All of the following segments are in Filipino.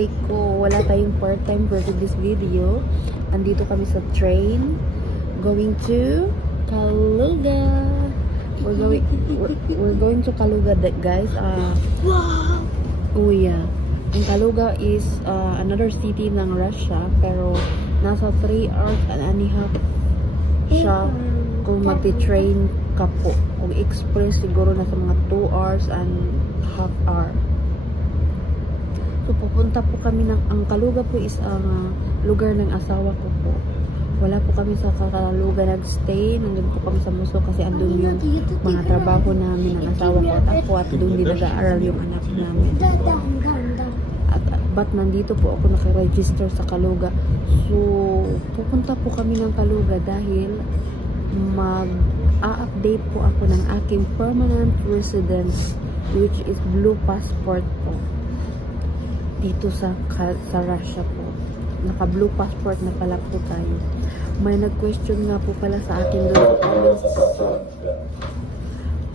pagbalik ko, wala tayong part-time for this video. Andito kami sa train going to Kaluga. We're going to Kaluga, guys. Wow! Oh yeah. Ang Kaluga is another city ng Russia, pero nasa 3 hours and a half siya kung magti-train ka po. Kung express, siguro nasa mga 2 hours and half hour. So, pupunta po kami ang Kaluga po is ang lugar ng asawa ko po. Wala po kami sa Kaluga nag-stay. Nandun po kami sa Muso kasi andun yung mga trabaho namin ng asawa ko at ako, at doon din nag-aaral yung anak namin. At ba't nandito po ako nakaregister sa Kaluga? So, pupunta po kami ng Kaluga dahil mag-a-update po ako ng aking permanent residence, which is blue passport po. Dito sa Russia po. Naka-blue passport na pala po tayo. May nag-question nga po pala sa akin doon sa comments.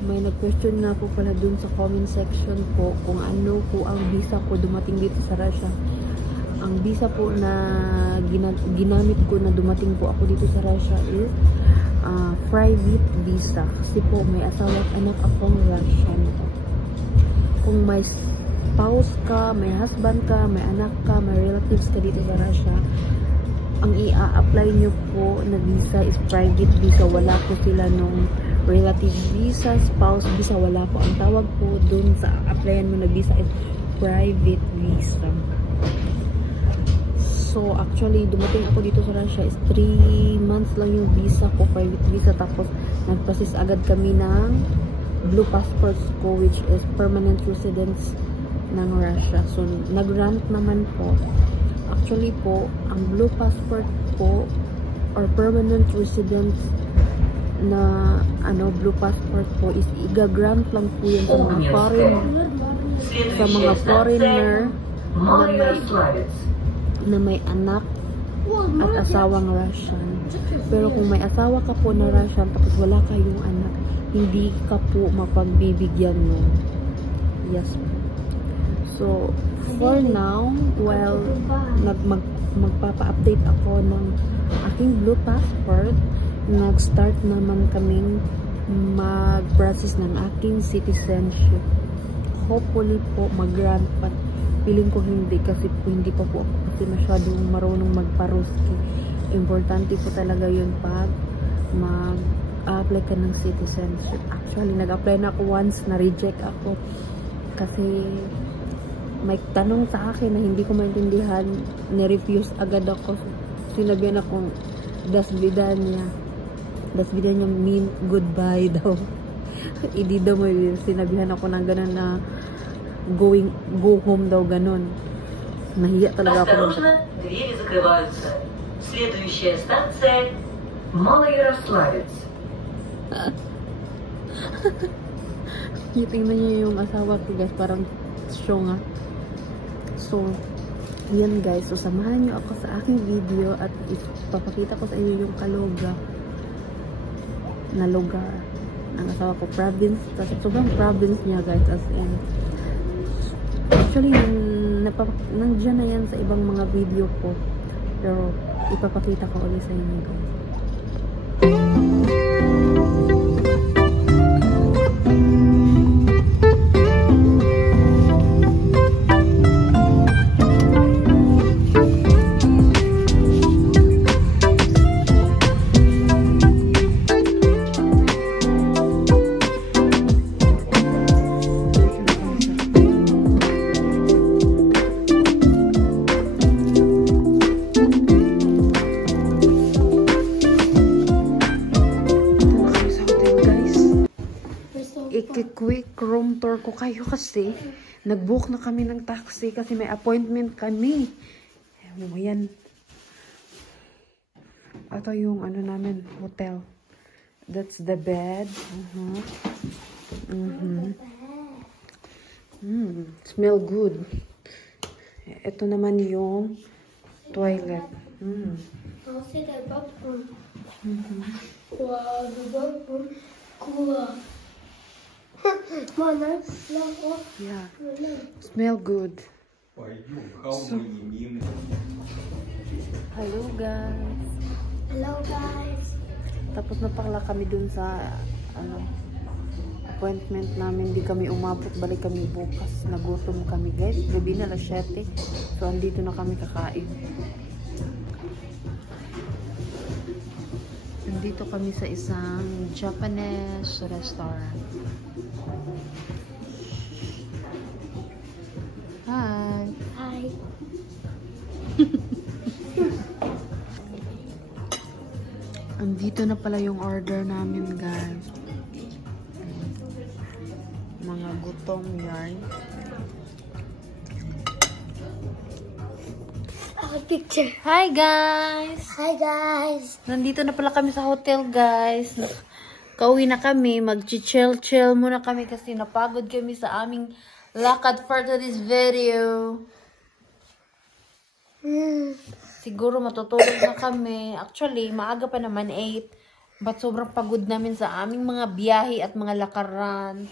May nag-question nga po pala doon sa comment section po kung ano po ang visa ko dumating dito sa Russia. Ang visa po na ginamit ko na dumating po ako dito sa Russia is private visa. Kasi po may asawa at anak akong Russian. Kung may spouse ka, may husband ka, may anak ka, may relatives ka dito sa Russia, ang i-a-apply nyo po na visa is private visa. Wala po sila nung relative visa, spouse visa, wala po. Ang tawag po dun sa applyan mo na visa is private visa. So, actually, dumating ako dito sa Russia is 3 months lang yung visa ko, private visa. Tapos, nag-process agad kami ng blue passports ko, which is permanent residence ng Russia. So, nag-grant naman po. Actually po, ang blue passport po or permanent residence na blue passport po is i-grant lang po yan sa mga foreigner na may anak at asawang Russian. Pero kung may asawa ka po na Russian tapos wala kayong anak, hindi ka po mapagbibigyan mo. Yes po. So, for now, while magpapa-update ako ng aking blue passport, nag-start naman kaming mag-process ng aking citizenship. Hopefully po, mag-grant pa. Feeling ko hindi kasi po, hindi pa po ako kasi masyadong marunong magparuski. Importante po talaga yun pag mag-apply ka ng citizenship. Actually, nag-apply na ako once, na-reject ako kasi may tanong sa akin na hindi ko maintindihan, ni-refuse agad ako. Sinabihan akong das vidanya. Das vidanya mean goodbye daw. Hindi daw may sinabihan ako ng ganun na go home daw ganun. Nahiya talaga ako. Двери закрываются. Следующая станция Малоярославец. Tingnan niyo yung asawa ko, guys, parang show nga. So, yan guys. So, samahan nyo ako sa aking video at ipapakita ko sa inyo yung Kaluga na lugar. Ang asawa ko, province. Kasi sobrang province niya, guys. As in, actually, nandiyan na yan sa ibang mga video ko. Pero, ipapakita ko ulit sa inyo, guys. Quick room tour ko kayo kasi nag-book na kami ng taxi kasi may appointment kami. Ayan. Ito yung namin, hotel. That's the bed. Smell good. Ito naman yung toilet. I'll see the bathroom. Wow, the bathroom. Cool. Yeah. Smell good. Hello guys. Hello guys. Tapos na pala kami dun sa appointment namin. Di kami umabot. Balik kami bukas. Nagutom kami guys. Gabi na 7. So andito na kami kakain. Andito kami sa isang Japanese restaurant. Hi. Hi. Andito na pala yung order namin, guys. Mga gutom yarn. Picture. Hi, guys! Hi guys. Nandito na pala kami sa hotel, guys. Kauwi na kami. Mag-chill-chill muna kami kasi napagod kami sa aming lakad for today's video. Siguro matutulog na kami. Actually, maaga pa naman 8. But sobrang pagod namin sa aming mga biyahe at mga lakaran.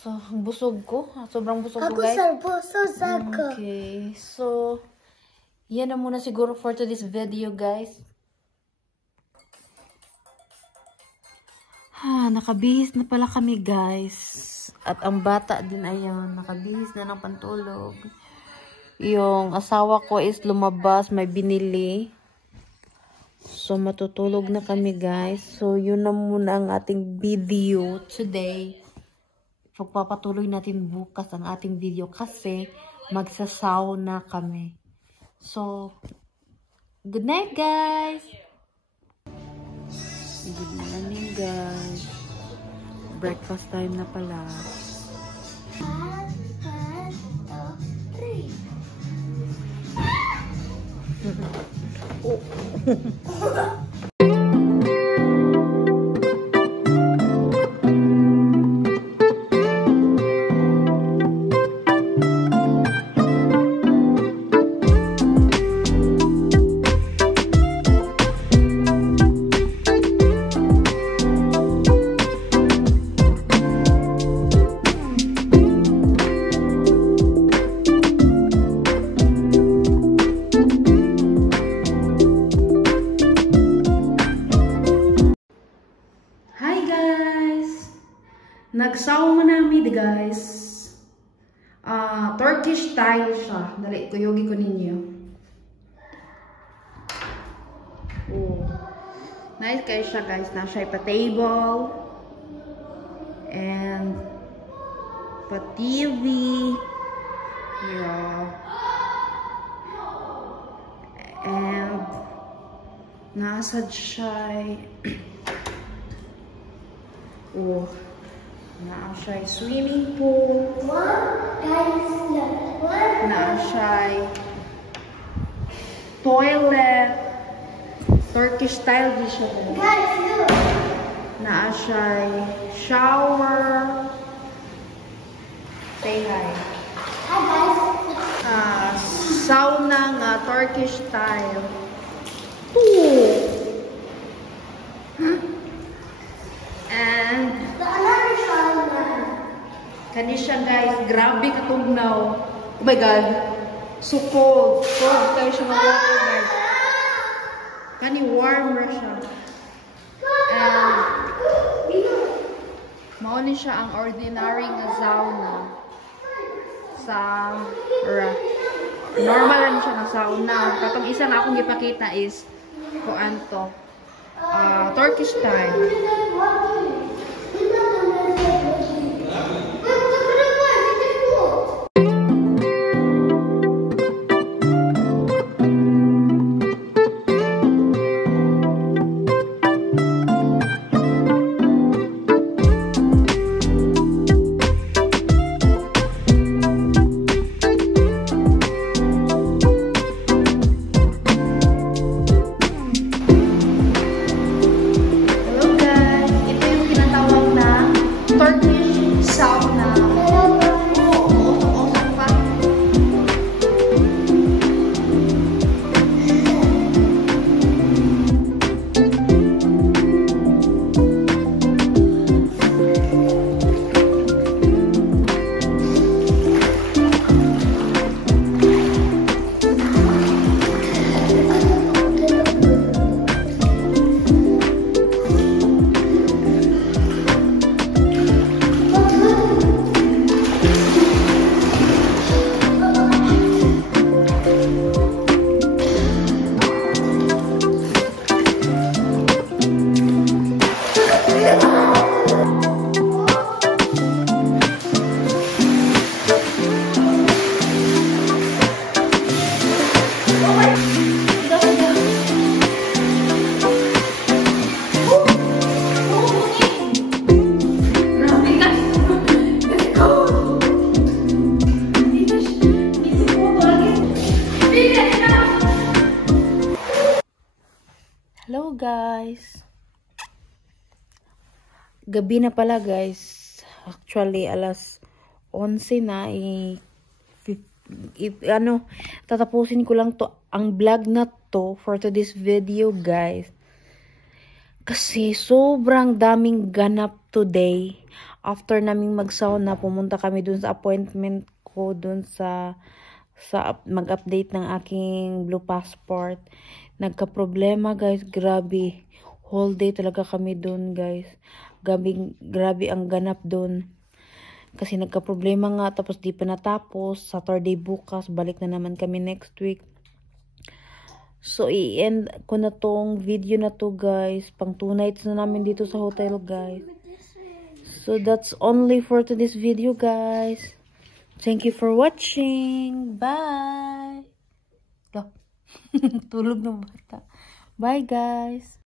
So, busog ko. Sobrang busog ko, guys. Okay. So, yan na muna siguro for today's video, guys. Nakabihis na pala kami, guys. At ang bata din, ayan, nakabihis na ng pantulog. Yung asawa ko is lumabas, may binili. So, matutulog na kami, guys. So, yun na muna ang ating video today. Pagpapatuloy natin bukas ang ating video kasi magsasauna kami. So, good night, guys! Good morning, guys. Breakfast time na pala. 1, 2, 3. Nagsawa namin, guys. Turkish style siya. Dali, kuyugi ko ninyo. Oh. Nice kayo siya, guys. Nasa pa table. And pa TV. Yeah. And nasa siya. Oh. Naa siya'y swimming pool. Naa siya'y toilet. Turkish style di siya. Naa siya'y shower. Say hi. Hi guys. Sauna nga Turkish style. Ooh. And kani siya, guys, grabe katugnaw. Oh my god. So cold. Cold kayo siya ng water, guys. Kani warm ra siya. And mauni siya ang ordinary nga sauna. Normal rin siya nga sauna. Katong isa nga akong ipakita is kuanto. Turkish style. Turkish sauna. Hello guys. Gabi na pala guys. Actually alas 11 na tatapusin ko lang to ang vlog na to for today's video guys. Kasi sobrang daming ganap today. After naming mag-sauna, pumunta kami dun sa appointment ko dun sa mag-update ng aking blue passport. Nagka-problema guys, grabe. Whole day talaga kami dun guys. Grabe ang ganap dun. Kasi nagka-problema nga, tapos di pa natapos. Saturday bukas, balik na naman kami next week. So, i-end ko na tong video na to guys. Pang 2 nights na namin dito sa hotel guys. So, that's only for today's video guys. Thank you for watching. Bye! Tulog ng bata. Bye guys!